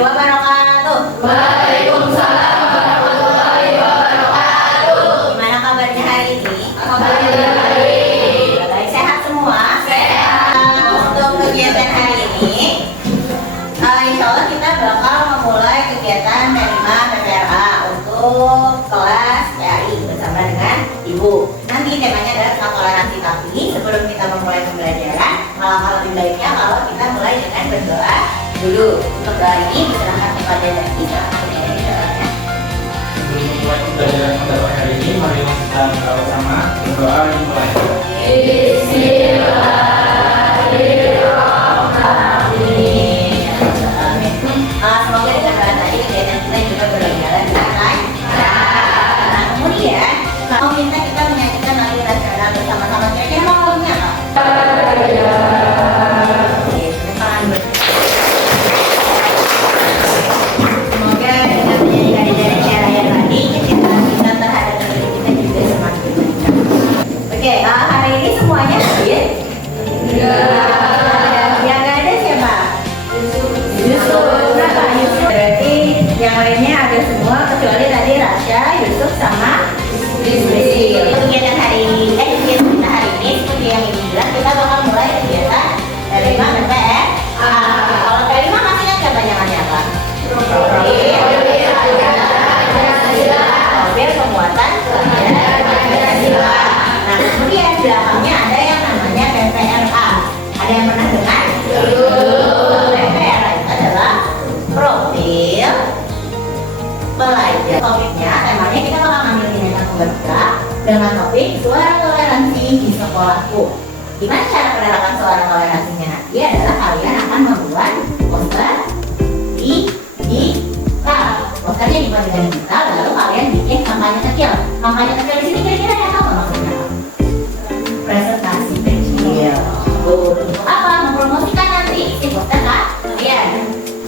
wabarakatuh. Waalaikumsalam warahmatullahi wabarakatuh. Gimana kabarnya hari ini? Alhamdulillah baik. Baik, sehat semua? Sehat. Untuk kegiatan hari ini, insya Allah kita bakal memulai kegiatan K5 PPRA untuk kelas PAI bersama dengan Ibu. Nanti temanya adalah tentang toleransi, tapi sebelum kita memulai pembelajaran, alangkah lebih baiknya kalau kita mulai dengan berdoa dulu. Untuk doa ini diserahkan kepada Zaki. Silahkan dari doanya. Sebelum memulai pembelajaran pada hari ini, mari kita bersama berdoa dimulai. Semoga dengan doa tadi kegiatan kita juga berjalan dengan lancar. Nah, kemudian kalau minta kita menyanyikan lagu nasional bersama-sama, kira-kira mau lagunya apa? Oke, tangan ber- Semoga dengan menyanyikan Indonesia Raya tadi kecintaan kita terhadap negeri kita juga semakin meningkat. Oke, hari ini semuanya hadir? Yang nggak ada siapa? Yusuf. Kenapa Yusuf? Berarti yang lainnya ada semua kecuali tadi Rasya, Yusuf sama Rizky. Kegiatan hari ini, kegiatan kita hari ini seperti yang Ibu bilang, kita bakal mulai kegiatan K5 PPR. Kalau K5 masih ingat nggak panjangannya apa? Profil pembuatan Pancasila. Nah, kemudian belakangnya ada yang namanya PPRA. Ada yang pernah dengar? PPRA itu adalah profil pelajar. Topiknya, temanya kita bakal ngambil Bhinneka Tunggal Ika dengan topik suara toleransi di sekolahku. Gimana cara penerapan suara toleransinya nanti adalah kalian akan membuat poster digital. Posternya dibuat dengan digital, lalu kalian bikin kampanye kecil. Kampanye kecil di sini kira-kira yang apa maksudnya? Presentasi kecil. Untuk apa? Mempromosikan nanti isi poster kalian.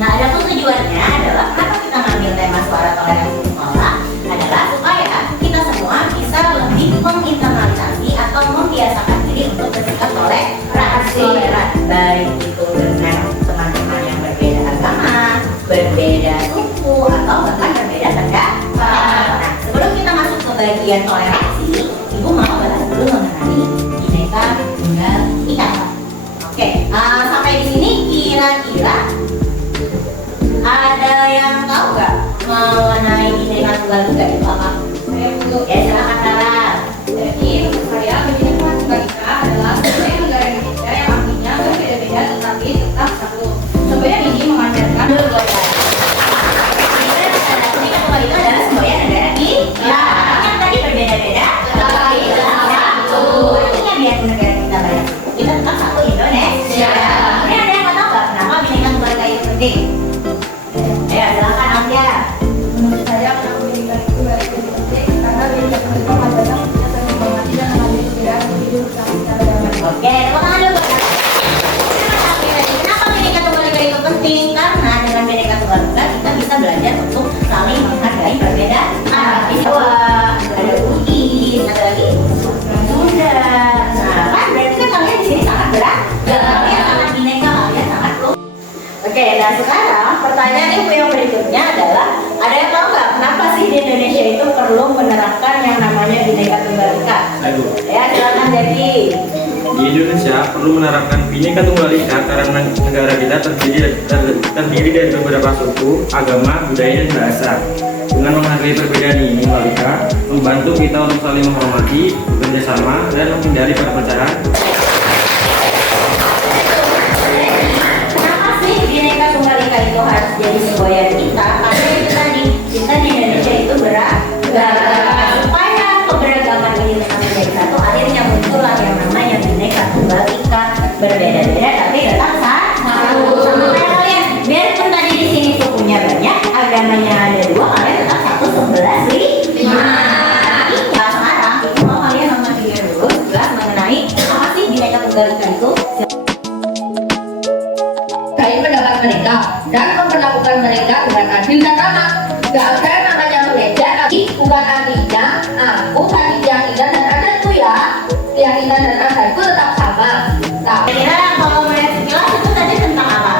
Nah, ada pun tujuannya adalah kenapa kita ngambil tema suara toleransi di sekolah adalah supaya kita semua bisa lebih menginternalisasi atau membiasakan diri untuk bersikap toleran, baik itu dengan teman-teman yang berbeda agama, berbeda suku, atau bahkan berbeda pendapat. Nah, sebelum kita masuk ke bagian toleransi, Ibu mau bahas dulu mengenai Bhinneka Tunggal Ika. Oke, sampai di sini kira-kira ada yang tahu nggak mengenai Bhinneka Tunggal Ika itu apa? Ya, silakan Tara. Jadi menurut saya Bhinneka Tunggal Ika adalah budaya negara Indonesia yang artinya berbeda-beda tetapi tetap satu. Semboyan ini mengajarkan Bhinneka Tunggal Ika adalah semboyan negara kita. Yang tadi berbeda-beda tetapi tetap satu. Artinya biar negara kita banyak, kita tetap satu Indonesia. Ini ada yang mau tahu nggak kenapa Bhinneka Tunggal Ika itu penting? Ya, silakan Amja. menurut saya kenapa Bhinneka Tunggal Ika itu penting karena Bhinneka Tunggal Ika mengajarkan kita saling menghormati dan menghargai perbedaan hidup secara damai. Oke, tepuk tangan dulu buat Amja. Kenapa Bhinneka Tunggal Ika itu penting? Karena dengan Bhinneka Tunggal Ika kita bisa belajar untuk saling menghargai perbedaan. Ada Jawa, ada Bugis, ada lagi Sunda. Nah, kan berarti kan kalian di sini sangat kalian sangat bineka, kalian sangat lu. Oke, nah sekarang pertanyaan Ibu yang berikutnya adalah, ada yang tahu nggak kenapa sih di Indonesia itu perlu menerapkan yang namanya Bhinneka Tunggal Ika? Ayo. Ya, silakan Jaki. Di Indonesia perlu menerapkan Bhinneka Tunggal Ika karena negara kita terdiri dari beberapa suku, agama, budaya, dan bahasa. Dengan menghargai perbedaan ini, Ika membantu kita untuk saling menghormati, bekerja sama, dan menghindari perpecahan. Kenapa sih Bhinneka Tunggal Ika itu harus jadi semboyan kita? Karena itu tadi, kita di Indonesia itu beragam. Supaya keberagaman ini tetap menjadi satu, akhirnya muncullah yang namanya Bhinneka Tunggal Ika. Berbeda-beda tapi tetap satu. Sama kayak kalian, biarpun tadi di sini sukunya banyak, agamanya ada dua, kalian tetap satu 11 5. Nah, sekarang Ibu mau kalian nonton video dulu jelas mengenai apa sih Bhinneka Tunggal Ika itu. Dari pendapat mereka dan memperlakukan mereka dengan adil dan sama. Gak ada yang namanya berbeda, tapi bukan artinya aku tadi keyakinan dan adatku ya. Keyakinan dan adatku tetap sama. Kira-kira kalau melihat sekilas itu tadi tentang apa?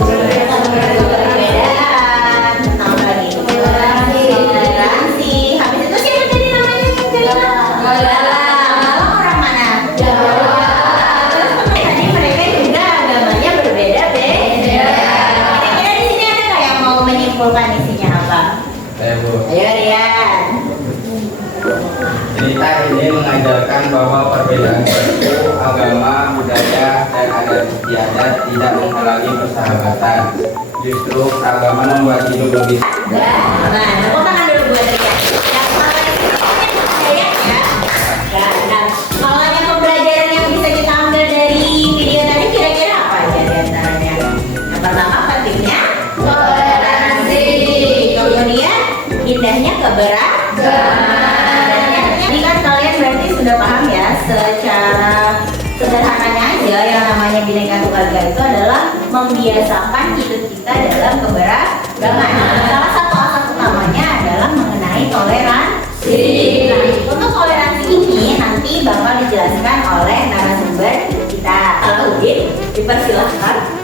Berbeda mengajarkan bahwa perbedaan suku, agama, budaya, dan adat istiadat tidak menghalangi persahabatan. Justru agama membuat hidup lebih. Nah, tepuk tangan dulu buat Ria. Yang pertama itu ya. Nah, kalau yang pembelajaran yang bisa kita ambil dari video tadi kira-kira apa aja di antaranya? Yang pertama pentingnya toleransi. Kemudian indahnya keberagaman. Ini kan kalian berarti sudah paham ya secara sederhananya aja yang namanya Bhinneka Tunggal Ika itu adalah membiasakan hidup kita dalam keberagaman. Salah satu asas utamanya adalah mengenai toleransi. Nah, untuk toleransi ini nanti bakal dijelaskan oleh narasumber kita. Alauddin, dipersilahkan.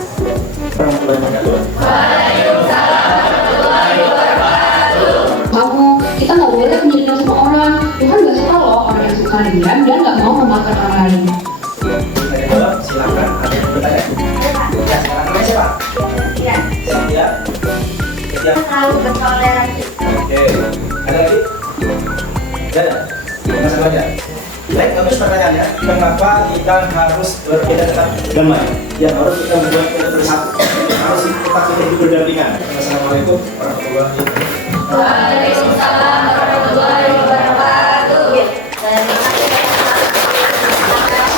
Kamu, kita nggak boleh menyindir semua orang. Tuhan nggak suka loh orang yang suka diam dan nggak mau memakan orang lain. Silakan, ada yang bertanya? Ya, sekarang namanya siapa? Iya. Ya. Ya. Selalu bertoleransi. Oke, ada lagi? Ada? Masuk aja. Baik, bagus pertanyaannya. Kenapa kita harus berbeda tetap damai? Ya, harus kita membuat kita bersatu. Harus tetap kita hidup berdampingan. Assalamualaikum warahmatullahi wabarakatuh. Waalaikumsalam warahmatullahi wabarakatuh.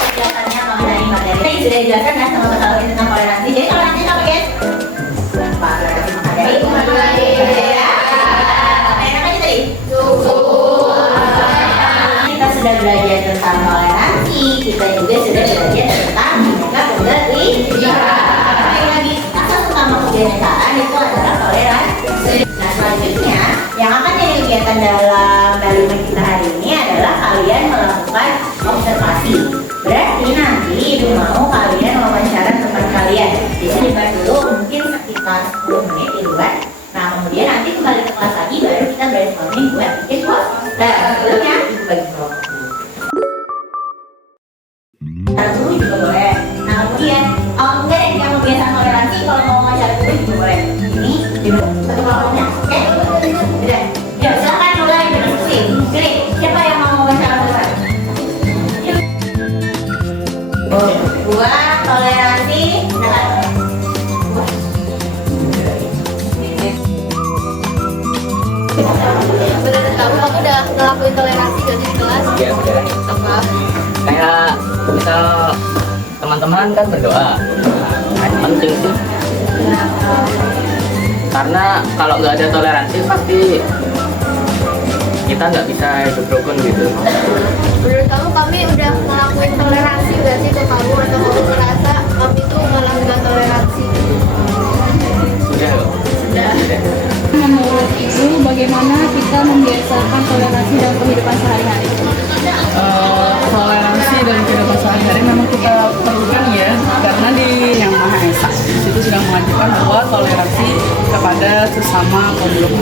Penjelasannya mengenai materi. Tadi sudah dijelaskan ya sama Pak Alauddin tentang toleransi. Jadi toleransi apa guys? Toleransi mengenai budaya. Apa yang namanya tadi? Kita sudah belajar tentang toleransi. Kita juga sudah belajar tentang Bhinneka Tunggal Ika. Sekali lagi, asas utama kebinekaan itu adalah toleransi. Nah, selanjutnya yang akan jadi kegiatan dalam Daliman kita hari ini adalah kalian melakukan observasi. Berarti nanti ibu mau kalian wawancara teman kalian. Bisa dibuat dulu mungkin sekitar 10 menit di luar. Nah, kemudian nanti kembali ke kelas lagi baru kita brainstorming buat bikin poster. Sebelumnya ibu bagi kelompok. Cara dulu juga boleh. Nah, kemudian enggak yang kebiasaan toleransi kalau mau wawancara dulu juga boleh. Ini di satu kelompoknya, oke? Udah. Ya, silakan mulai berdiskusi. Pilih siapa yang mau wawancara duluan? Gua toleransi dengan Menurut kamu udah ngelakuin toleransi gak sih di kelas? Iya, udah. Apa? Kayak misal teman-teman kan berdoa, nah, penting sih. Karena kalau nggak ada toleransi pasti kita nggak bisa hidup rukun gitu. Menurut kamu kami udah ngelakuin toleransi gak sih ke kamu? Atau kamu merasa kami tuh malah nggak toleransi? Sudah kok. Udah. Menurut Ibu, bagaimana kita membiasakan toleransi dalam kehidupan sehari-hari? Toleransi dalam kehidupan sehari-hari memang kita perlukan ya, karena di Yang Maha Esa di situ sudah mengajarkan bahwa toleransi kepada sesama kaum agama.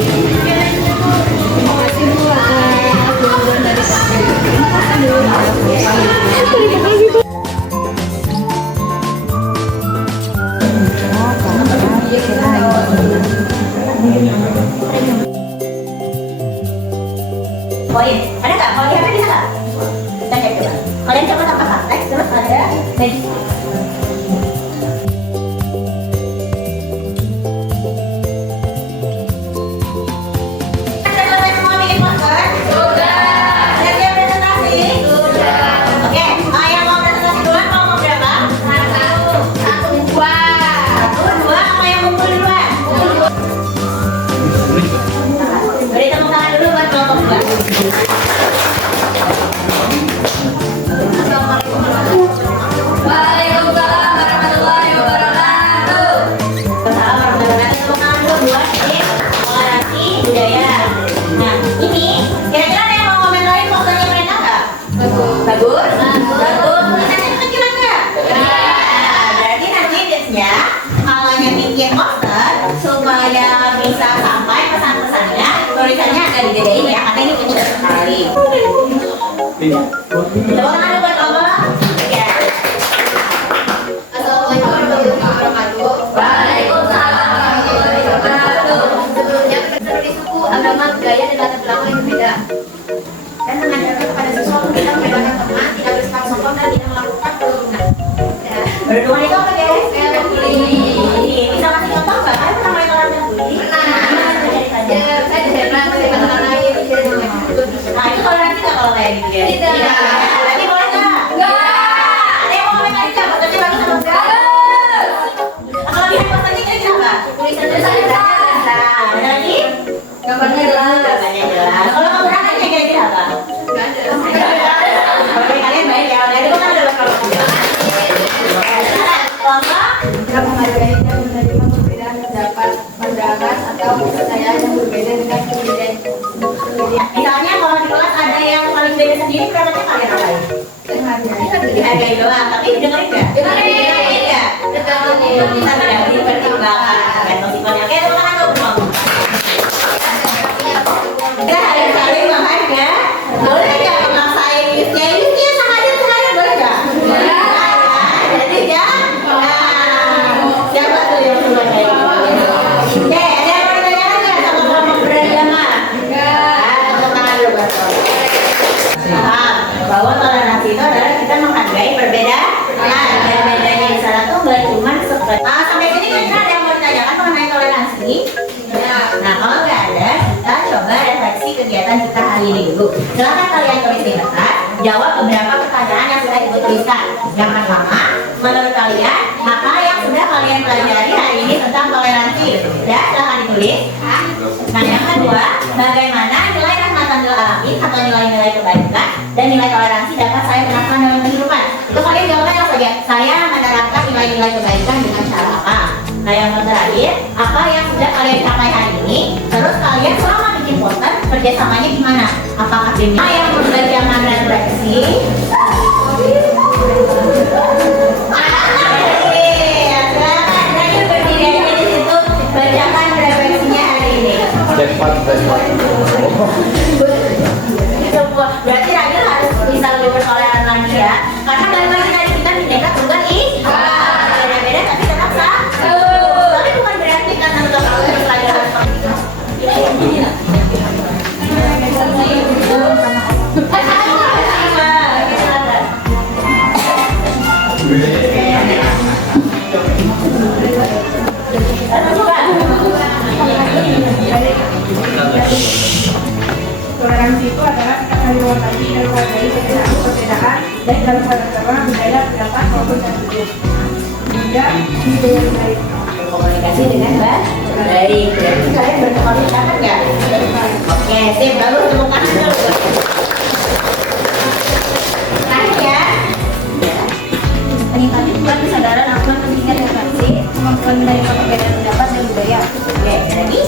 Terima kasih Bu atas jawaban dari Pak. Terima kasih Bu. poin. Ada nggak? Kalau di HP bisa nggak? Kita cek coba. Kalian coba tanpa praktek, terus ada magic. Selesai semua bikin poster? Sudah. Siap-siap presentasi? Sudah. Oke, yang mau presentasi duluan mau berapa? Satu, dua. Satu, dua, sama yang ngumpul duluan? Beri tepuk tangan dulu buat kelompok dua. Waalaikumsalam warahmatullahi wabarakatuh. Waalaikumsalam warahmatullahi wabarakatuh. Tepuk tangan dulu buat tim toleransi budaya. Nah, ini kira-kira ada yang mau komentarin posternya mereka nggak? Bagus. Bagus? Bagus. Tulisannya kecilan nggak? Berarti nanti tipsnya kalau yang bikin poster supaya bisa sampai pesan-pesannya, tulisannya agak digedein ya, karena ini kecil sekali. Tepuk tangan dulu buat Allah. Ya. Assalamualaikum warahmatullahi wabarakatuh. Waalaikumsalam warahmatullahi wabarakatuh. Sebelumnya kita di suku, agama, budaya, dan latar belakang yang berbeda. Dan mengajarkan kepada siswa untuk tidak Berhubungan itu apa guys? Bisa kasih contoh nggak? Kalian pernah main toleransi bully? Saya pernah teman-teman lain. Nah itu toleransi nggak kalau kayak gitu ya? Tidak. Tapi boleh nggak? Ada yang mau main lagi nggak? Fotonya bagus atau enggak? Kalau lihat fotonya kira-kira apa? Tulisan-tulisannya jelas. Ada lagi? Gambarnya jelas. Gambarnya jelas. Kalau kamu berangkatnya kira-kira apa? Kalau kalian main ya, itu kan ada bakal kelompok. Jika menghargai dan menerima perbedaan pendapat, pandangan, atau kepercayaan yang berbeda dengan kepercayaan. Misalnya kalau di kelas ada yang paling beda sendiri, berarti kalian apain? Dihargai doang, tapi dengerin nggak? Dengerin nggak? Kita tidak dipertimbangkan. Resikonya, oke, teman-teman ngobrol. Kita harus saling menghargai. Boleh nggak memaksain Yusnya? Yusnya sengaja boleh nggak? Jadi ya. Siapa tuh yang suka kayak gitu? Oke, ada yang mau ditanyakan nggak sama kelompok beragama? Tepuk tangan dulu buat paham bahwa toleransi itu adalah kita menghargai perbedaan. Dan bedanya di sana tuh nggak cuma sekedar. Sampai sini kan ada yang mau ditanyakan mengenai toleransi? Nah, kalau nggak ada, kita coba refleksi kegiatan kita hari ini dulu. Silakan kalian tulis di kertas, jawab beberapa pertanyaan yang sudah ibu tuliskan. Jangan lama. Menurut kalian, apa yang sudah kalian pelajari hari ini tentang toleransi? Ya, silakan ditulis. Nah, yang kedua, bagaimana nilai rahmatan lil alamin atau nilai-nilai kebaikan dan nilai toleransi dapat saya terapkan dalam kehidupan? Itu kalian jawabnya langsung saja. Saya menerapkan nilai-nilai kebaikan dengan cara apa? Nah, yang terakhir, apa yang sudah kalian capai hari ini? Terus kalian selama bikin poster, kerjasamanya gimana? Apakah tim yang mengerjakan refleksi? Bacakan refleksinya hari ini. Sebuah berarti Ragil harus bisa lebih bertoleran lagi ya. Karena balik lagi kita bineka tunggal beda-beda tapi tetap satu. Tapi bukan berarti karena untuk harus lagi harus Toleransi itu adalah kita saling menghormati dan menghargai perbedaan baik dalam agama, budaya, pendapat maupun cara hidup. Hingga hidup yang baik. Komunikasi dengan baik. Berarti kalian berkomunikasi nggak? Oke, sip. Baru tepuk tangan dulu. Terakhir ya. Peningkatan kesadaran akan pentingnya refleksi, kemampuan menerima perbedaan pendapat dan budaya. Oke, lagi.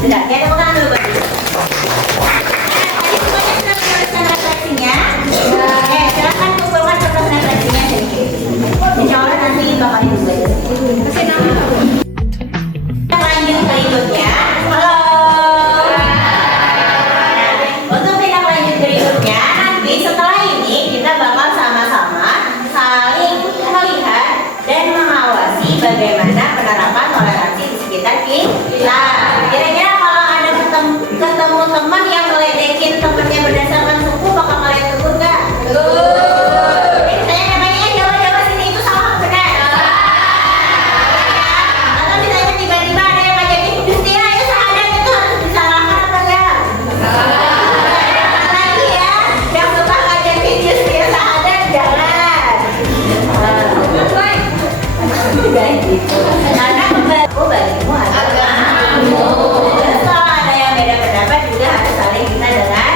Sudah, ya tepuk tangan dulu. Tadi semuanya sudah menuliskan refleksinya. Oke, silakan kumpulkan kertas refleksinya. Insya Allah nanti bakal dibuat. Kita lanjut berikutnya. Halo. Untuk tindak lanjut berikutnya, nanti setelah ini kita bakal sama-sama saling melihat dan mengawasi bagaimana penerapan toleransi di sekitar kita. Kira-kira kalau ada ketemu teman yang meledekin temannya berdasarkan suku, bakal kalian tegur nggak? Saya namanya jawab sini itu salah benar. Atau misalnya tiba-tiba ada yang ngajakin Justina itu sahadat itu harus disalahkan apa enggak? Lagi ya, yang suka ngajakin Justina sahadat jangan. Kayak gitu. Karena bagimu agamamu. Terus kalau ada yang beda pendapat juga harus saling kita dengar.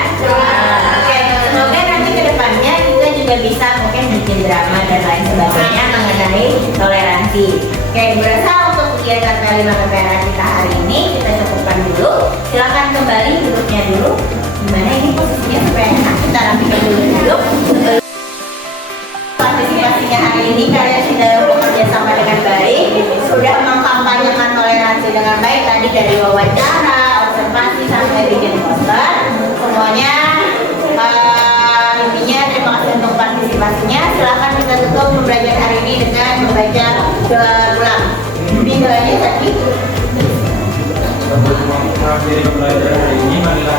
Oke, semoga nanti kedepannya kita juga bisa mungkin bikin drama dan lain sebagainya mengenai toleransi. Oke, berasa untuk kegiatan P5 KPRA kita hari ini kita cukupkan dulu. Silakan kembali duduknya dulu. Gimana ini posisinya supaya enak? Kita rapikan dulu. Partisipasinya hari ini kalian sudah bekerja sama dengan baik, sudah mengkampanyekan toleransi dengan baik tadi dari wawancara, observasi sampai bikin poster. Semuanya intinya terima kasih untuk partisipasinya. Silakan kita tutup pembelajaran hari ini dengan membaca doa ulang. Ini doanya tadi. Untuk mengakhiri pembelajaran hari ini, marilah